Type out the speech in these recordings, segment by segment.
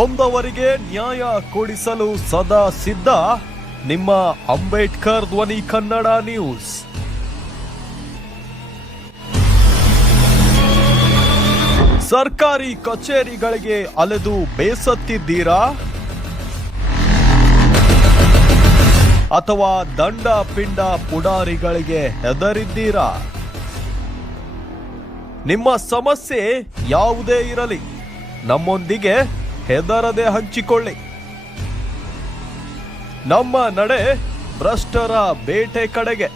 ನೊಂದವರಿಗೆ ನ್ಯಾಯ ಕೊಡಿಸಲು ಸದಾ ಸಿದ್ಧ ನಿಮ್ಮ ಅಂಬೇಡ್ಕರ್ ಧ್ವನಿ ಕನ್ನಡ ನ್ಯೂಸ್. ಸರ್ಕಾರಿ ಕಚೇರಿಗಳಿಗೆ ಅಲೆದು ಬೇಸತ್ತಿದ್ದೀರಾ? ಅಥವಾ ದಂಡ ಪಿಂಡ ಪುಡಾರಿಗಳಿಗೆ ಹೆದರಿದ್ದೀರಾ? ನಿಮ್ಮ ಸಮಸ್ಯೆ ಯಾವುದೇ ಇರಲಿ, ನಮ್ಮೊಂದಿಗೆ ಹೆದರದೆ ಹಂಚಿಕೊಳ್ಳಿ. ನಮ್ಮ ನಡೆ ಭ್ರಷ್ಟರ ಬೇಟೆ ಕಡೆಗೆ.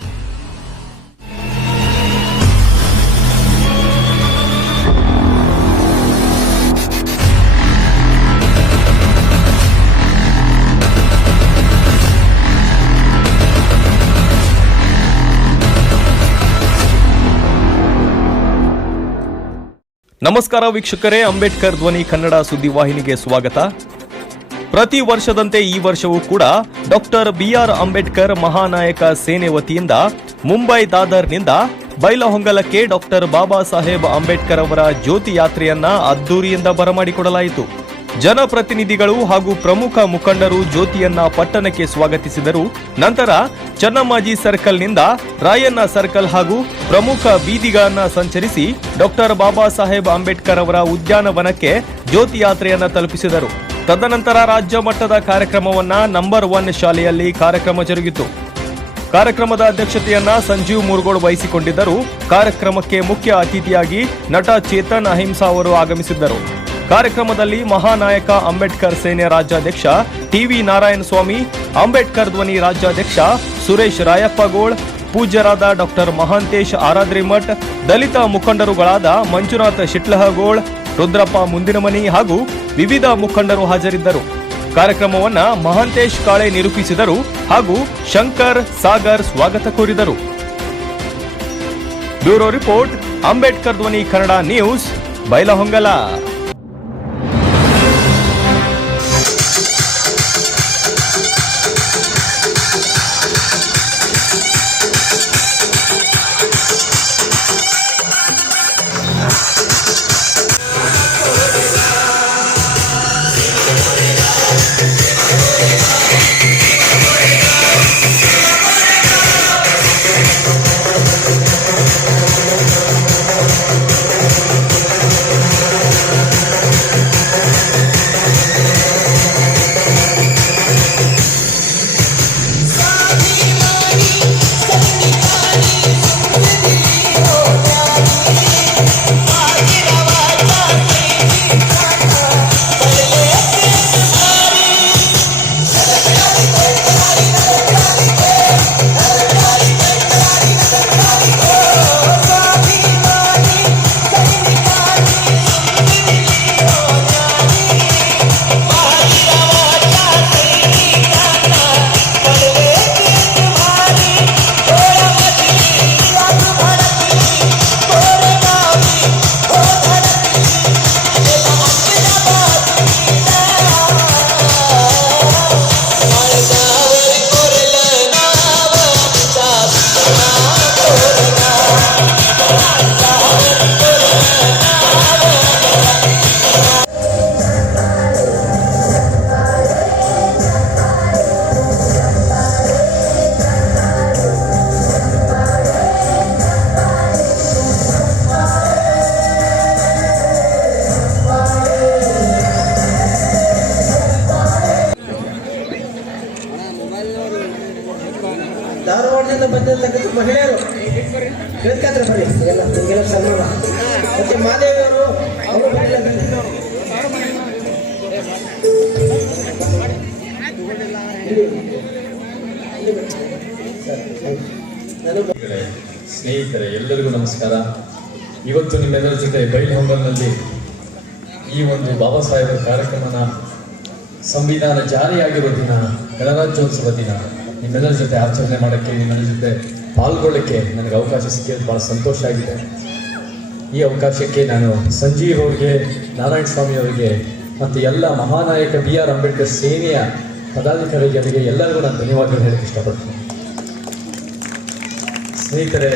ನಮಸ್ಕಾರ ವೀಕ್ಷಕರೇ, ಅಂಬೇಡ್ಕರ್ ಧ್ವನಿ ಕನ್ನಡ ಸುದ್ದಿವಾಹಿನಿಗೆ ಸ್ವಾಗತ. ಪ್ರತಿ ವರ್ಷದಂತೆ ಈ ವರ್ಷವೂ ಕೂಡ ಡಾಕ್ಟರ್ ಬಿಆರ್ ಅಂಬೇಡ್ಕರ್ ಮಹಾನಾಯಕ ಸೇನೆ ವತಿಯಿಂದ ಮುಂಬೈ ದಾದರ್ನಿಂದ ಬೈಲಹೊಂಗಲಕ್ಕೆ ಡಾಕ್ಟರ್ ಬಾಬಾ ಸಾಹೇಬ್ ಅಂಬೇಡ್ಕರ್ ಅವರ ಜ್ಯೋತಿ ಯಾತ್ರೆಯನ್ನ ಅದ್ದೂರಿಯಿಂದ ಬರಮಾಡಿಕೊಡಲಾಯಿತು. ಜನಪ್ರತಿನಿಧಿಗಳು ಹಾಗೂ ಪ್ರಮುಖ ಮುಖಂಡರು ಜ್ಯೋತಿಯನ್ನ ಪಟ್ಟಣಕ್ಕೆ ಸ್ವಾಗತಿಸಿದರು. ನಂತರ ಚನ್ನಮ್ಮಾಜಿ ಸರ್ಕಲ್ನಿಂದ ರಾಯಣ್ಣ ಸರ್ಕಲ್ ಹಾಗೂ ಪ್ರಮುಖ ಬೀದಿಗಳನ್ನ ಸಂಚರಿಸಿ ಡಾಕ್ಟರ್ ಬಾಬಾ ಸಾಹೇಬ್ ಅಂಬೇಡ್ಕರ್ ಅವರ ಉದ್ಯಾನವನಕ್ಕೆ ಜ್ಯೋತಿ ಯಾತ್ರೆಯನ್ನ ತಲುಪಿಸಿದರು. ತದನಂತರ ರಾಜ್ಯ ಮಟ್ಟದ ಕಾರ್ಯಕ್ರಮವನ್ನ ನಂಬರ್ 1 ಶಾಲೆಯಲ್ಲಿ ಕಾರ್ಯಕ್ರಮ ಜರುಗಿತು. ಕಾರ್ಯಕ್ರಮದ ಅಧ್ಯಕ್ಷತೆಯನ್ನ ಸಂಜೀವ್ ಮುರುಗೋಡ್ ವಹಿಸಿಕೊಂಡಿದ್ದರು. ಕಾರ್ಯಕ್ರಮಕ್ಕೆ ಮುಖ್ಯ ಅತಿಥಿಯಾಗಿ ನಟ ಚೇತನ್ ಅಹಿಂಸಾ ಅವರು ಆಗಮಿಸಿದ್ದರು. ಕಾರ್ಯಕ್ರಮದಲ್ಲಿ ಮಹಾನಾಯಕ ಅಂಬೇಡ್ಕರ್ ಸೇನೆ ರಾಜ್ಯಾಧ್ಯಕ್ಷ ಟಿವಿ ನಾರಾಯಣ ಸ್ವಾಮಿ, ಅಂಬೇಡ್ಕರ್ ಧ್ವನಿ ರಾಜ್ಯಾಧ್ಯಕ್ಷ ಸುರೇಶ್ ರಾಯಪ್ಪಗೋಳ್, ಪೂಜ್ಯರಾದ ಡಾಕ್ಟರ್ ಮಹಾಂತೇಶ್ ಆರಾದ್ರಿಮಠ್, ದಲಿತ ಮುಖಂಡರುಗಳಾದ ಮಂಜುನಾಥ್ ಶಿಟ್ಲಹಗೋಳ್, ರುದ್ರಪ್ಪ ಮುಂದಿನಮನಿ ಹಾಗೂ ವಿವಿಧ ಮುಖಂಡರು ಹಾಜರಿದ್ದರು. ಕಾರ್ಯಕ್ರಮವನ್ನ ಮಹಾಂತೇಶ್ ಕಾಳೆ ನಿರೂಪಿಸಿದರು ಹಾಗೂ ಶಂಕರ್ ಸಾಗರ್ ಸ್ವಾಗತ ಕೋರಿದರು. ಬ್ಯೂರೋ ರಿಪೋರ್ಟ್, ಅಂಬೇಡ್ಕರ್ ಧ್ವನಿ ಕನ್ನಡ ನ್ಯೂಸ್, ಬೈಲಹೊಂಗಲ. ಧಾರವಾಡದಿಂದ ಬಂದಿರತಕ್ಕಂಥ ಮಹಿಳೆಯರು ವೇದಿಕೆ ಬರಲಿ, ಎಲ್ಲ ನಿಮಗೆಲ್ಲ ಸನ್ಮಾನ. ಮತ್ತೆ ಮಾದೇವಿಯವರು ಅವರು ಸ್ನೇಹಿತರೆ, ಎಲ್ಲರಿಗೂ ನಮಸ್ಕಾರ. ಇವತ್ತು ನಿಮ್ಮೆಲ್ಲರ ಜೊತೆ ಬೈಲಹೊಂಗಲ್ನಲ್ಲಿ ಈ ಒಂದು ಬಾಬಾ ಸಾಹೇಬರ ಕಾರ್ಯಕ್ರಮನ ಸಂವಿಧಾನ ಜಾರಿಯಾಗಿರೋ ದಿನ, ಗಣರಾಜ್ಯೋತ್ಸವ ದಿನ ನಿಮ್ಮೆಲ್ಲರ ಜೊತೆ ಆಚರಣೆ ಮಾಡೋಕ್ಕೆ, ನಿಮ್ಮೆಲ್ಲರ ಜೊತೆ ಪಾಲ್ಗೊಳ್ಳಕ್ಕೆ ನನಗೆ ಅವಕಾಶ ಸಿಕ್ಕಿದ್ದು ಭಾಳ ಸಂತೋಷ ಆಗಿದೆ. ಈ ಅವಕಾಶಕ್ಕೆ ನಾನು ಸಂಜೀವ್ ಅವರಿಗೆ, ನಾರಾಯಣ ಸ್ವಾಮಿ ಅವರಿಗೆ ಮತ್ತು ಎಲ್ಲ ಮಹಾನಾಯಕ ಬಿಆರ್ ಅಂಬೇಡ್ಕರ್ ಸೇನೆಯ ಪದಾಧಿಕಾರಿಗಳಿಗೆ ಎಲ್ಲರಿಗೂ ನಾನು ಧನ್ಯವಾದಗಳು ಹೇಳಕ್ಕೆ ಇಷ್ಟಪಡ್ತೀನಿ. ಸ್ನೇಹಿತರೆ,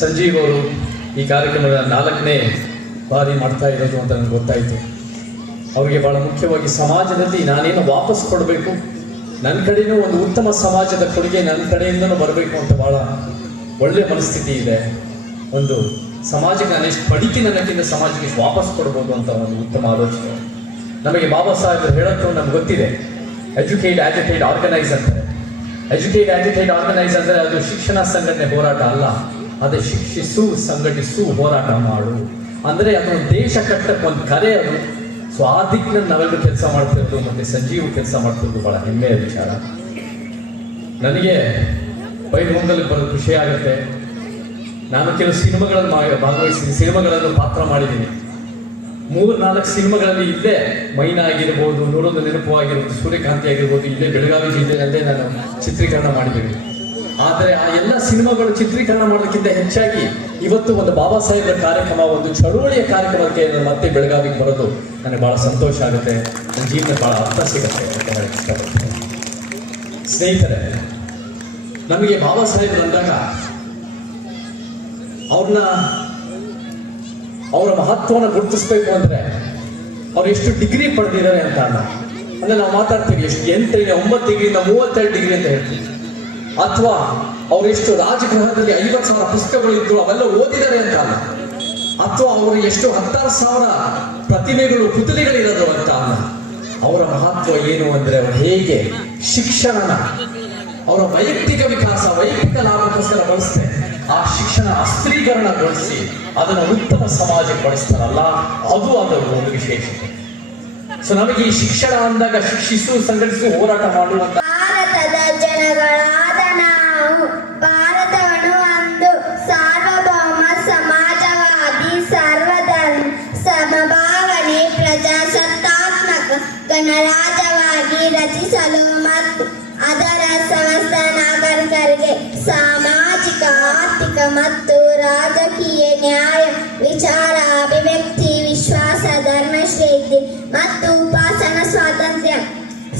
ಸಂಜೀವ್ ಅವರು ಈ ಕಾರ್ಯಕ್ರಮದ 4ನೇ ಬಾರಿ ಮಾಡ್ತಾ ಇರೋದು ಅಂತ ನನಗೆ ಗೊತ್ತಾಯಿತು. ಅವರಿಗೆ ಬಹಳ ಮುಖ್ಯವಾಗಿ ಸಮಾಜದಲ್ಲಿ ನಾನೇನು ವಾಪಸ್ ಕೊಡಬೇಕು, ನನ್ನ ಕಡೆನೂ ಒಂದು ಉತ್ತಮ ಸಮಾಜದ ಕೊಡುಗೆ ನನ್ನ ಕಡೆಯಿಂದನೂ ಬರಬೇಕು ಅಂತ ಬಹಳ ಒಳ್ಳೆ ಮನಸ್ಥಿತಿ ಇದೆ. ಒಂದು ಸಮಾಜಕ್ಕೆ ನಾನು ಎಷ್ಟು ಪಡಿತೀನಿ ಅನ್ನೋಕ್ಕಿಂತ ಸಮಾಜಕ್ಕೆ ಎಷ್ಟು ವಾಪಸ್ ಕೊಡ್ಬೋದು ಅಂತ ಒಂದು ಉತ್ತಮ ಆಲೋಚನೆ. ನಮಗೆ ಬಾಬಾ ಸಾಹೇಬರು ಹೇಳೋದು ನಮ್ಗೆ ಗೊತ್ತಿದೆ, ಎಜುಕೇಟ್ ಆಜಿಟೇಟ್ ಆರ್ಗನೈಸ್ ಅಂತಾರೆ. ಎಜುಕೇಟ್ ಆಜಿಟೇಟ್ ಆರ್ಗನೈಸ್ ಅಂದರೆ ಅದು ಶಿಕ್ಷಣ ಸಂಘಟನೆ ಹೋರಾಟ ಅಲ್ಲ, ಅದೇ ಶಿಕ್ಷಿಸು ಸಂಘಟಿಸು ಹೋರಾಟ ಮಾಡು ಅಂದರೆ ಅದೊಂದು ದೇಶ ಕಟ್ಟಕ್ಕೆ ಒಂದು ಕರೆ. ಅದು ಸೊ ಆ ದಿಕ್ಕಿನಲ್ಲಿ ನಾವೆಲ್ಲರೂ ಕೆಲಸ ಮಾಡ್ತಿರೋದು ಮತ್ತೆ ಸಂಜೀವ್ ಕೆಲಸ ಮಾಡ್ತಿರೋದು ಬಹಳ ಹೆಮ್ಮೆಯ ವಿಚಾರ. ನನಗೆ ಬೈಲ್ಹೊಂಗಲಕ್ಕೆ ಬರೋದು ಖುಷಿ ಆಗುತ್ತೆ. ನಾನು ಕೆಲವು ಸಿನಿಮಾಗಳಲ್ಲಿ ಭಾಗವಹಿಸಿ ಸಿನಿಮಾಗಳನ್ನು ಪಾತ್ರ ಮಾಡಿದ್ದೀನಿ. 3-4 ಸಿನಿಮಾಗಳಲ್ಲಿ ಇಲ್ಲೇ ಮೈನಾ ಆಗಿರ್ಬೋದು, ನೋಡೋದು ನೆನಪು ಆಗಿರ್ಬೋದು, ಸೂರ್ಯಕಾಂತಿ ಆಗಿರ್ಬೋದು, ಇಲ್ಲೇ ಬೆಳಗಾವಿ ಜಿಲ್ಲೆಯಲ್ಲೇ ನಾನು ಚಿತ್ರೀಕರಣ ಮಾಡಿದ್ದೀನಿ. ಆದರೆ ಆ ಎಲ್ಲ ಸಿನಿಮಾಗಳು ಚಿತ್ರೀಕರಣ ಮಾಡೋದಕ್ಕಿಂತ ಹೆಚ್ಚಾಗಿ ಇವತ್ತು ಒಂದು ಬಾಬಾ ಸಾಹೇಬರ ಕಾರ್ಯಕ್ರಮ, ಒಂದು ಚಳುವಳಿಯ ಕಾರ್ಯಕ್ರಮಕ್ಕೆ ನಾನು ಮತ್ತೆ ಬೆಳಗಾವಿಗೆ ಬರೋದು ನನಗೆ ಬಹಳ ಸಂತೋಷ ಆಗುತ್ತೆ. ನನ್ನ ಜೀವನ ಬಹಳ ಅರ್ಥ ಸಿಗುತ್ತೆ ಅಂತ ಹೇಳಕ್ಕೆ ಇಷ್ಟಪಡ್ತೇನೆ. ಸ್ನೇಹಿತರೆ, ನಮಗೆ ಬಾಬಾ ಸಾಹೇಬರು ಅಂದಾಗ ಅವರ ಮಹತ್ವವನ್ನು ಗುರುತಿಸ್ಬೇಕು ಅಂದ್ರೆ ಅವ್ರು ಎಷ್ಟು ಡಿಗ್ರಿ ಪಡೆದಿದ್ದಾರೆ ಅಂತ ಅಲ್ಲ. ಅಂದ್ರೆ ನಾವು ಮಾತಾಡ್ತೀವಿ ಎಷ್ಟು 8 9 ಡಿಗ್ರಿಯಿಂದ 32 ಡಿಗ್ರಿ ಅಂತ ಹೇಳ್ತೀವಿ. ಅಥವಾ ಅವ್ರು ಎಷ್ಟು ರಾಜಗೃಹದಲ್ಲಿ 50,000 ಪುಸ್ತಕಗಳು ಇದ್ರು ಅವೆಲ್ಲ ಓದಿದ್ದಾರೆ ಅಂತ ಅಲ್ಲ. ಅಥವಾ ಅವರು ಎಷ್ಟು 10,000 ಪ್ರತಿಮೆಗಳು ಪುತಲಿಗಳಿರೋದು ಅಂತ ಅಲ್ಲ. ಅವರ ಮಹತ್ವ ಏನು ಅಂದ್ರೆ ಅವರು ಹೇಗೆ ಶಿಕ್ಷಣನ ಅವರ ವೈಯಕ್ತಿಕ ವಿಕಾಸ, ವೈಯಕ್ತಿಕ ಲಾಭಕ್ಕೋಸ್ಕರ ಬಳಸ್ತಾರೆ, ಆ ಶಿಕ್ಷಣ ಅಸ್ತ್ರೀಕರಣಗೊಳಿಸಿ ಅದನ್ನು ಉತ್ತಮ ಸಮಾಜಕ್ಕೆ ಬಳಸ್ತಾರಲ್ಲ, ಅದು ಅದರ ಒಂದು ವಿಶೇಷತೆ. ಸೊ ನಮಗೆ ಈ ಶಿಕ್ಷಣ ಅಂದಾಗ ಶಿಕ್ಷಿಸು ಸಂಘಟಿಸು ಹೋರಾಟ ಮಾಡುವಂತ ಭಾರತದ ಜನಗಳಾದ ನಾವು ಭಾರತವನ್ನು ಒಂದು ಸಾರ್ವಭೌಮ ಸಮಾಜವಾದಿ ಸರ್ವಧರ್ಮ ಸಮಭಾವನೆ ಪ್ರಜಾಸತ್ತಾತ್ಮಕ ಗಣರಾಜ್ಯವಾಗಿ ರಚಿಸಲು ಮತ್ತು ಅದರ ಸಮಸ್ತ ನಾಗರಿಕರಿಗೆ ಸಾಮಾಜಿಕ, ಆರ್ಥಿಕ ಮತ್ತು ರಾಜಕೀಯ ನ್ಯಾಯ, ವಿಚಾರ, ಅಭಿವ್ಯಕ್ತಿ, ವಿಶ್ವಾಸ, ಧರ್ಮಶ್ರೇಷ್ಠಿ ಮತ್ತು ಉಪಾಸನಾ ಸ್ವಾತಂತ್ರ್ಯ,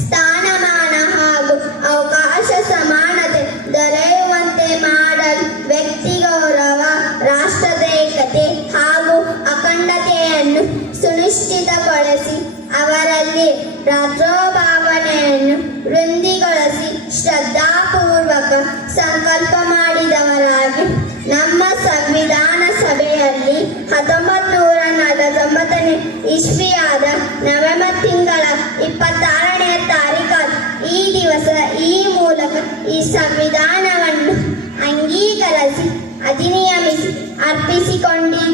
ಸ್ಥಾನಮಾನ ಹಾಗೂ ಅವಕಾಶ ಸಮಾನತೆ ದೊರೆಯುವಂತೆ ಮಾಡಲು ವ್ಯಕ್ತಿ ಗೌರವ, ರಾಷ್ಟ್ರದ ಏಕತೆ ಹಾಗೂ ಅಖಂಡತೆಯನ್ನು ಸುನಿಶ್ಚಿತಗೊಳಿಸಿ ಅವರಲ್ಲಿ ರಾಷ್ಟ್ರೋಭಾವನೆಯನ್ನು ವೃದ್ಧಿಗೊಳಿಸಿ ಶ್ರದ್ಧಾಪೂರ್ವಕ ಸಂಕಲ್ಪ ಮಾಡಿದವರಾಗಿ ನಮ್ಮ ಸಂವಿಧಾನ ಸಭೆಯಲ್ಲಿ 1949 ಇಸ್ವಿಯಾದ ನವೆಂಬರ್ ತಿಂಗಳ 26ನೇ ತಾರೀಕು ಈ ದಿವಸ ಈ ಮೂಲಕ ಈ ಸಂವಿಧಾನವನ್ನು ಅಂಗೀಕರಿಸಿ ಅಧಿನಿಯಮಿಸಿ ಅರ್ಪಿಸಿಕೊಂಡಿದ್ದಾರೆ.